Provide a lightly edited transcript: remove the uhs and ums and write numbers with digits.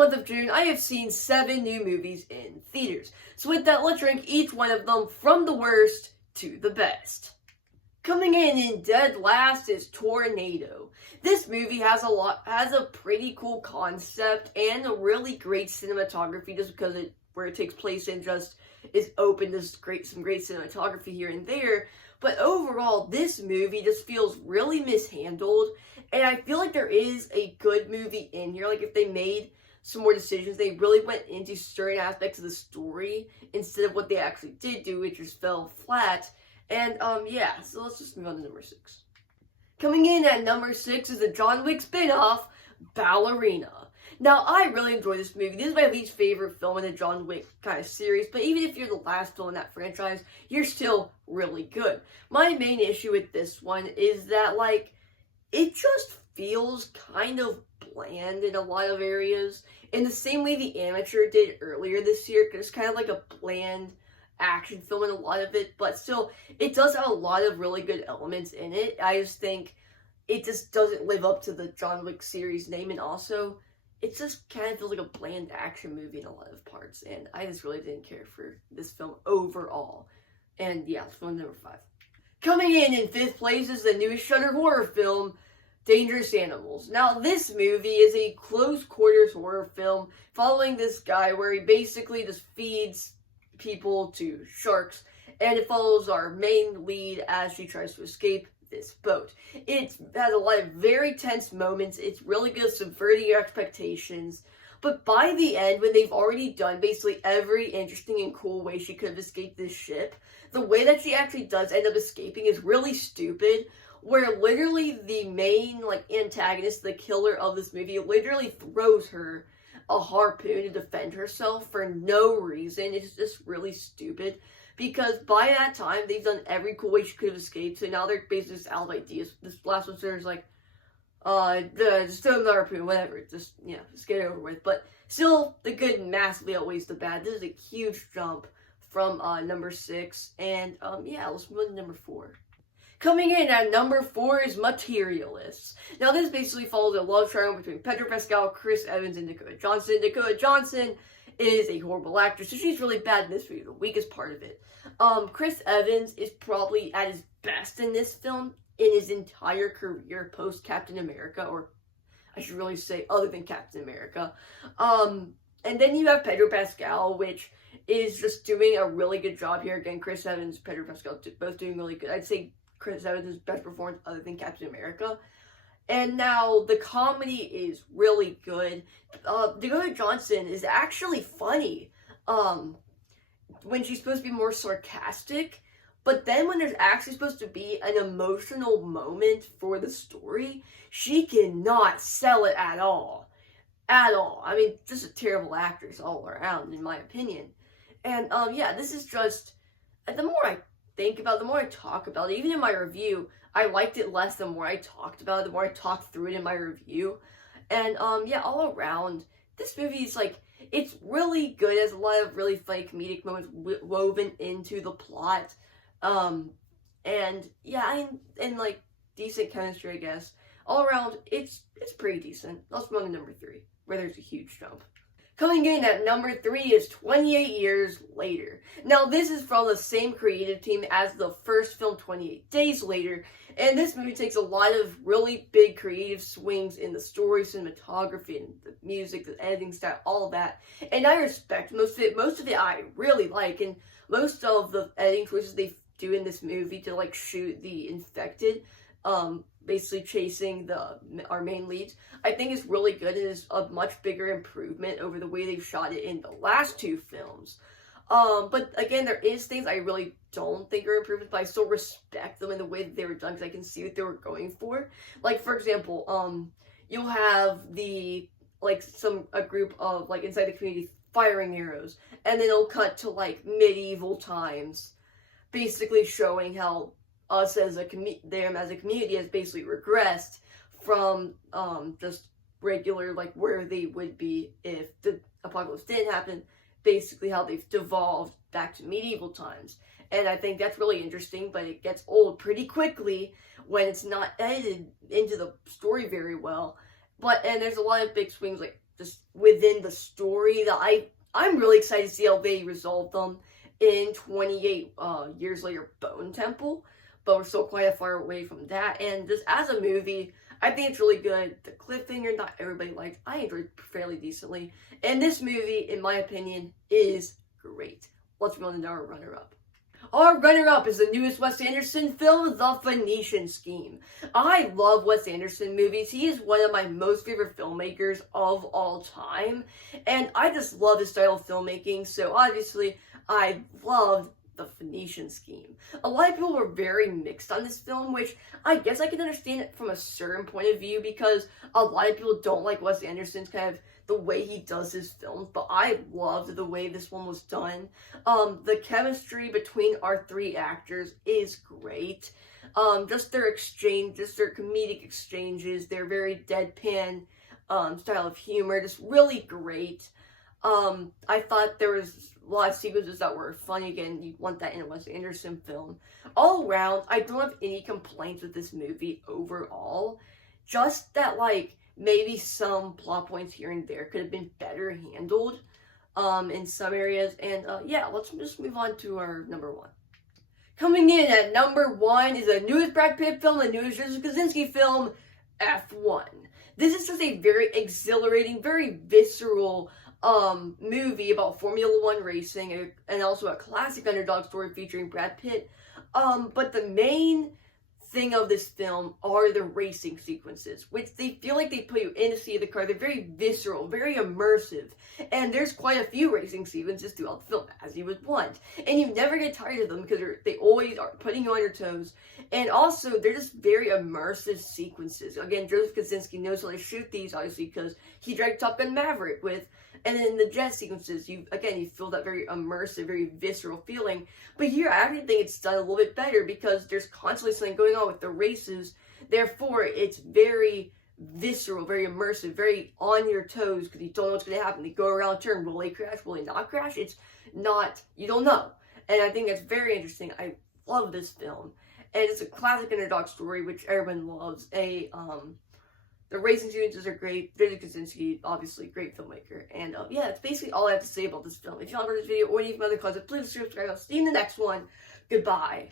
month of June, I have seen 7 new movies in theaters. So with that, let's rank each one of them from the worst to the best. Coming in dead last is Tornado. This movie has a pretty cool concept and a really great cinematography, just because where it takes place in just is open to some great cinematography here and there. But overall, this movie just feels really mishandled, and I feel like there is a good movie in here. Like, if they made some more decisions, they really went into certain aspects of the story instead of what they actually did do, which just fell flat. And, yeah, so let's just move on to number 6. Coming in at number 6 is the John Wick spin-off, Ballerina. Now, I really enjoy this movie. This is my least favorite film in the John Wick kind of series, but even if you're the last film in that franchise, you're still really good. My main issue with this one is that, like, it just feels kind of bland in a lot of areas, in the same way The Amateur did earlier this year. It's kind of like a bland action film in a lot of it, but still, it does have a lot of really good elements in it. I just think it just doesn't live up to the John Wick series name, and also, it just kind of feels like a bland action movie in a lot of parts, and I just really didn't care for this film overall. And yeah, it's film number 5. Coming in 5th place is the newest Shudder horror film, Dangerous Animals. Now, this movie is a close quarters horror film following this guy where he basically just feeds people to sharks, and it follows our main lead as she tries to escape this boat. It has a lot of very tense moments. It's really good at subverting your expectations, but by the end, when they've already done basically every interesting and cool way she could have escaped this ship, the way that she actually does end up escaping is really stupid, where literally the main, like, antagonist, the killer of this movie, literally throws her a harpoon to defend herself for no reason. It's just really stupid, because by that time, they've done every cool way she could have escaped, so now they're basically just out of ideas. This last one's like, just throw the harpoon, whatever, just get it over with. But still, the good massively outweighs the bad. This is a huge jump from, number 6, and, yeah, let's move on to number 4. Coming in at number 4 is Materialists. Now, this basically follows a love triangle between Pedro Pascal, Chris Evans, and Dakota Johnson. Dakota Johnson is a horrible actress, so she's really bad in this movie, the weakest part of it. Chris Evans is probably at his best in this film in his entire career post-Captain America, or I should really say other than Captain America. And then you have Pedro Pascal, which is just doing a really good job here. Again, Chris Evans, Pedro Pascal, both doing really good. I'd say Chris Evans' best performance other than Captain America. And now, the comedy is really good. Dakota Johnson is actually funny when she's supposed to be more sarcastic, but then when there's actually supposed to be an emotional moment for the story, she cannot sell it at all. At all. I mean, just a terrible actress all around, in my opinion. And, yeah, this is just, the more I think about it, the more I talk about it, even in my review, I liked it less the more I talked about it, the more I talked through it in my review. And, yeah, all around, this movie is, like, it's really good. It has a lot of really funny comedic moments woven into the plot. And, yeah, and like, decent chemistry, I guess. All around, it's pretty decent. Let's move on to number 3, where there's a huge jump. Coming in at number 3 is 28 Years Later. Now, this is from the same creative team as the first film, 28 Days Later, and this movie takes a lot of really big creative swings in the story, cinematography, and the music, the editing style, all of that, and I respect most of it. Most of it I really like, and most of the editing choices they do in this movie to, like, shoot the infected, basically chasing our main leads, I think is really good. It is a much bigger improvement over the way they've shot it in the last 2 films. But again, there is things I really don't think are improvements, but I still respect them in the way that they were done, because I can see what they were going for. Like, for example, you'll have a group of, like, inside the community firing arrows, and then it'll cut to, like, medieval times, basically showing how us as a community has basically regressed from just regular, like, where they would be if the apocalypse didn't happen, basically how they've devolved back to medieval times. And I think that's really interesting, but it gets old pretty quickly when it's not edited into the story very well. And there's a lot of big swings, like just within the story that I'm really excited to see how they resolve them in 28 years later Bone Temple, but we're still quite far away from that. And just as a movie, I think it's really good. The cliffhanger, not everybody liked. I enjoyed it fairly decently. And this movie, in my opinion, is great. Let's move on to our runner-up. Our runner-up is the newest Wes Anderson film, The Phoenician Scheme. I love Wes Anderson movies. He is one of my most favorite filmmakers of all time. And I just love his style of filmmaking. So obviously, I loved The Phoenician Scheme. A lot of people were very mixed on this film, which I guess I can understand it from a certain point of view because a lot of people don't like Wes Anderson's kind of the way he does his films, but I loved the way this one was done. The chemistry between our three actors is great. Just their exchange, just their comedic exchanges, their very deadpan style of humor, just really great. I thought there was a lot of sequences that were funny. Again, you want that in a Wes Anderson film. All around, I don't have any complaints with this movie overall. Just that, like, maybe some plot points here and there could have been better handled in some areas. And yeah, let's just move on to our number one. Coming in at number one is the newest Brad Pitt film, the newest Joseph Kosinski film, F1. This is just a very exhilarating, very visceral movie about Formula One racing and also a classic underdog story featuring Brad Pitt. But the main thing of this film are the racing sequences, which they feel like they put you in the seat of the car. They're very visceral, very immersive, and there's quite a few racing sequences throughout the film, as you would want, and you never get tired of them because they always are putting you on your toes, and also they're just very immersive sequences. Again, Joseph Kosinski knows how to shoot these, obviously, because he directed Top Gun Maverick with. And then in the jet sequences, you feel that very immersive, very visceral feeling. But here, I actually think it's done a little bit better because there's constantly something going on with the races. Therefore, it's very visceral, very immersive, very on your toes because you don't know what's going to happen. They go around a turn. Will they crash? Will they not crash? It's not, you don't know. And I think that's very interesting. I love this film. And it's a classic underdog story, which everyone loves. The racing sequences are great. Joseph Kosinski, obviously, great filmmaker. And yeah, that's basically all I have to say about this film. If you enjoyed this video or any of my other content, please subscribe. I'll see you in the next one. Goodbye.